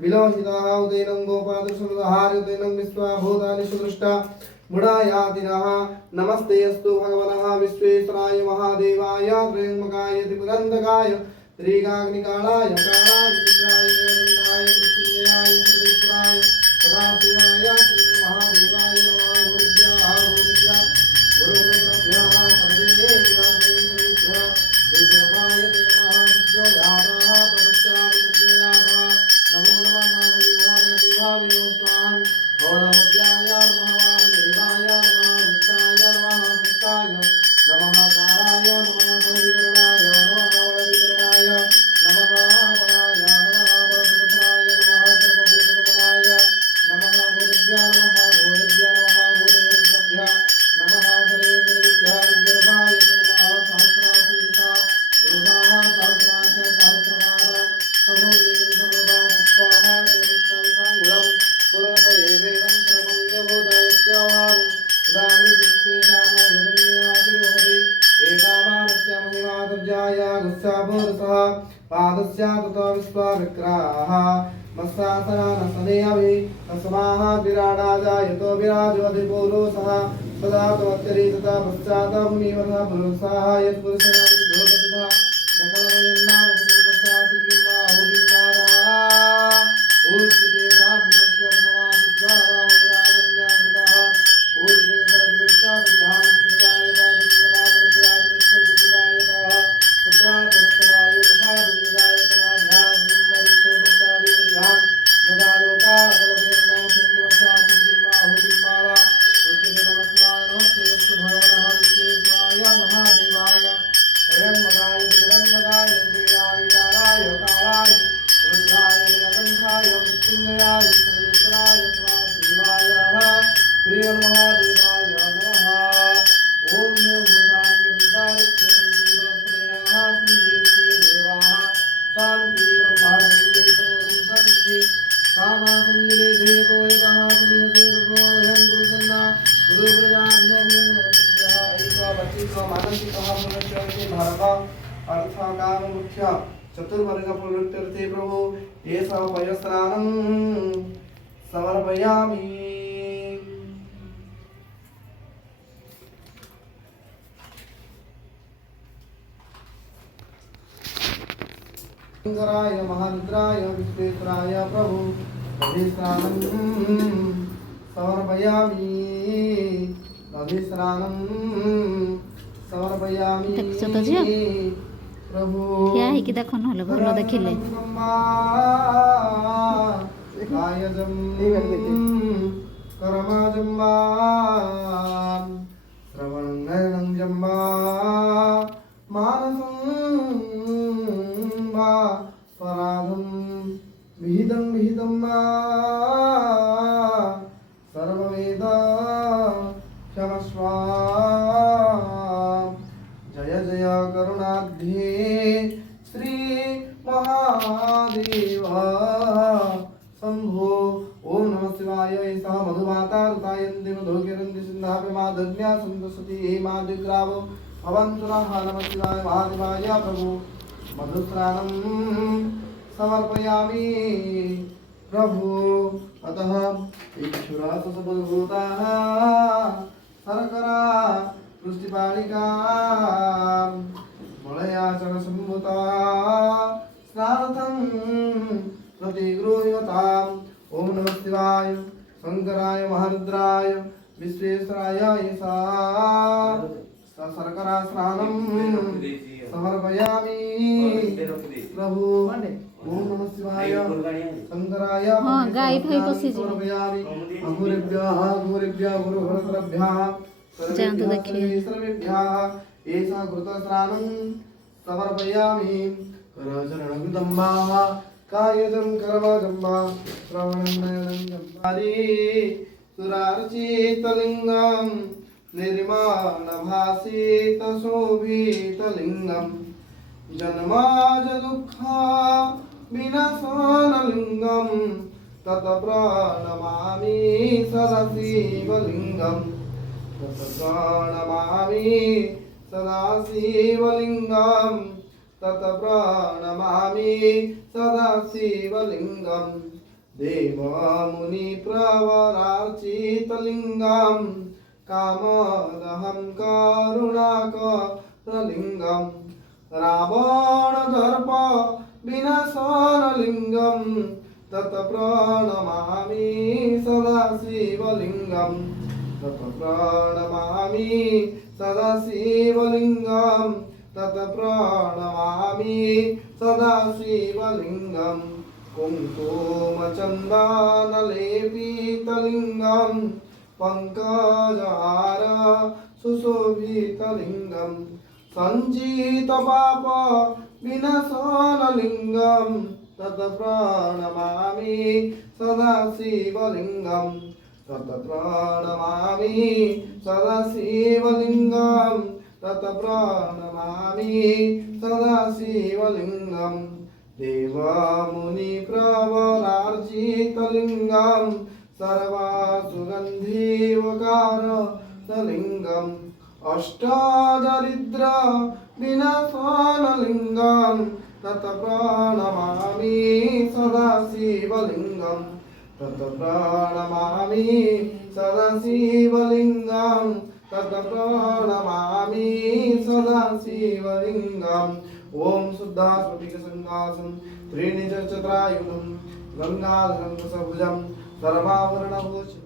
विलोहिताः उदयनं गोपादशुरहार्युदयनं विश्वाभूतानि सुदृष्टा मुडायातिनः नमस्ते अस्तु भगवनः विश्वेश्वराय महादेवाय त्र्यम्बकाय त्रिपुरन्दकाय त्रिकाग्निकालाय कालाग्निकाय जगन्नाय मृत्युंजयाय सर्वेश्वराय सदाशिवाय श्रीमहादेवाय नमः गुरुभ्यः गुरुभ्यः सर्वेभ्यः विद्योपाय नमः विद्योयातः प्रपश्यामि विद्योयातः नमो नमः भगवते स्वाहा भवद्भ्याय नमः वामदेवाय नमः विष्णाय नमः शिष्टाय नमः कालाय नमः धनविकरणाय नमः वरविकरणाय नमः पराय नमः परशुपतनाय नमः सर्वभूतगमनाय नमः गुरुभ्यः नमः गुरुभ्यः नमः सर्वेभ्यः विद्गर्भाय नमः सहस्राशीर्षा पुरुषाः सहस्राक्ष सहस्रपाद समोदेवं सर्वदा पुष्पाः त्रिविष्टविभाङ्गुलं पुरोदये वेदं सर्वज्ञबोधयत्यवाहं सुधामृतिश्वेशान यदन्यातिरोहति एतावानस्य महिमादर्जाय गुस्साभोरसः पादस्य ततो विश्वाविक्राः मत्सासनानसनेऽभि तस्माः विराडाजायतो विराजोऽधिपूर्वसः सदा त्वत्तरी तथा पश्चातं नीवरः पुरुषाः यत्पुरुषेण विद्धोगतिः ऊर्जते ब्राह्मणस्य भवादिद्वारा राजन्याकृतः ऊर्जे सर्वविश्वाविद्धां कृतायतादिव्यमापरस्यादिविश्वविदायतः सुप्रातरुत्तरायो मुखादिविदायतनाभ्यां निन्दविश्वसत्तादिविधां गदालोकाकलभयन्नां सुखिवशासिद्धिर्बाहुभिर्माला उच्यते नमस्वाय नमस्ते अस्तु भगवनः विश्वेश्वराय महादेवाय स्वयंवराय पुरन्दराय त्रिराविकाराय कालाय रुद्राय नीलकण्ठाय मृत्युञ्जयाय सर्वेश्वराय सदाशिवाय श्रीमन्महादेवाय नमः। ॐ भूतानिर्दारित्यसन्दीपनस्पतयः सन्दीपश्रीदेवाः शान्तिब्रह्मासन्दे सर्वसंसन्धि कामासन्दिरे जयतो यतः सुविहते सर्वमभयं कुरुसन्ना गुरुप्रजाभ्योऽभयं नमस्तेभ्यः ऐकवचित्वमानसिकः पुनश्चरति भारत अर्थकाममुख्य चतुर्वर्ग प्रवृत्तिर्थे प्रभु एषः पयस्नानं समर्पयामि। शंकराय महारुद्राय विश्वेश्वराय प्रभु अभिस्नानं समर्पयामि अभिस्नानं समर्पयामि प्रभु। क्या है कि देखो ना लोग भलो देखिले कायजं कर्मजम्बा श्रवणं जम्बा मानसं वा पराधं विहितं वा सर्ववेद क्षमस्व जय जय करुणाब्धे श्री महादेव शंभो। ओम नमः शिवाय। ऐसा मधुमाता ऋतायन्ति मधुकिरन्ति सिन्धापि माधन्या सन्तसति हे मादिग्राव भवन्तु नः। नमः शिवाय महादेवाय प्रभु मधुस्नानं समर्पयामि प्रभु। अतः इक्षुरासुसबलभूताः शर्करा पुष्टिपालिका मलयाचलसम्भूता स्नानार्थं प्रतिगृह्यताम्। ओम नमः शिवाय शंकराय महारुद्राय विश्वेश्वराय ऐसा शर्करा स्नानं समर्पयामि प्रभु। ओम नमः शिवाय शंकराय समर्पयामि अंगुरेभ्यः गुरुभरतरभ्यः सर्वेभ्यः एषा घृतस्नानं समर्पयामि। करचरणकृतं वा कायजं कर्मजं वा श्रवणं नयनं जम्बारी सुरार्चितलिङ्गं निर्माणभासितशोभितलिङ्गं जन्माज दुःख विनाशनलिङ्गं तत प्रणमामि सदा शिवलिङ्गं तत प्रणमामि सदा शिवलिङ्गं तत प्रणमामि सदा शिवलिङ्गं देवमुनिप्रवरार्चितलिङ्गं कामदहं करुणाकरलिङ्गं रावणदर्प विनाशनलिङ्गं तत प्रणमामि सदा शिवलिङ्गं तत प्रणमामि सदा शिवलिङ्गं तत प्रणमामि सदा शिवलिङ्गं कुङ्कुमचन्दनलेपितलिङ्गं पङ्कजहार सुशोभितलिङ्गं सञ्चितपाप विनाशनलिङ्गं तत प्रणमामि सदा शिवलिङ्गं तत प्रणमामि सदा शिवलिङ्गं तत प्रणमामि सदा शिवलिङ्गं देवमुनिप्रवरार्चितलिङ्गं सर्वसुगन्धिवकारलिङ्गम् अष्टदरिद्र विनाशनलिङ्गं तत प्रणमामि सदा शिवलिङ्गं तत प्रणमामि सदा शिवलिङ्गं तत प्रणमामि सदा शिवलिङ्गं ॐ शुद्धास्फटिकसङ्काशं त्रीणि च चत्रायुधं गङ्गाधरं दशभुजं सर्वाभरणभूषितं